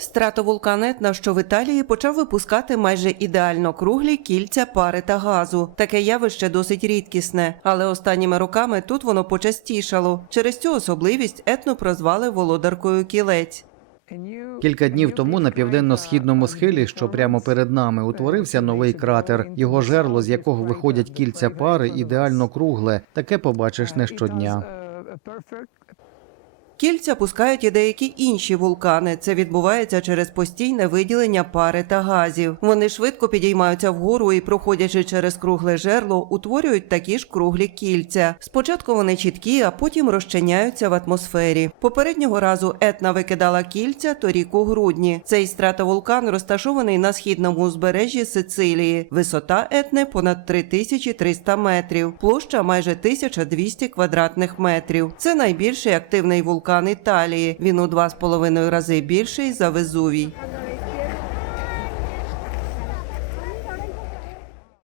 Стратовулкан Етна, що в Італії, почав випускати майже ідеально круглі кільця пари та газу. Таке явище досить рідкісне, але останніми роками тут воно почастішало. Через цю особливість етну прозвали володаркою кілець. Кілька днів тому на південно-східному схилі, що прямо перед нами, утворився новий кратер. Його жерло, з якого виходять кільця пари, ідеально кругле. Таке побачиш не щодня. Кільця пускають і деякі інші вулкани. Це відбувається через постійне виділення пари та газів. Вони швидко підіймаються вгору і, проходячи через кругле жерло, утворюють такі ж круглі кільця. Спочатку вони чіткі, а потім розчиняються в атмосфері. Попереднього разу Етна викидала кільця торік у грудні. Цей стратовулкан розташований на східному узбережжі Сицилії. Висота Етни понад 3300 метрів, площа майже 1200 квадратних метрів. Це найбільший активний вулкан Італії. Він у два з половиною рази більший за Везувій.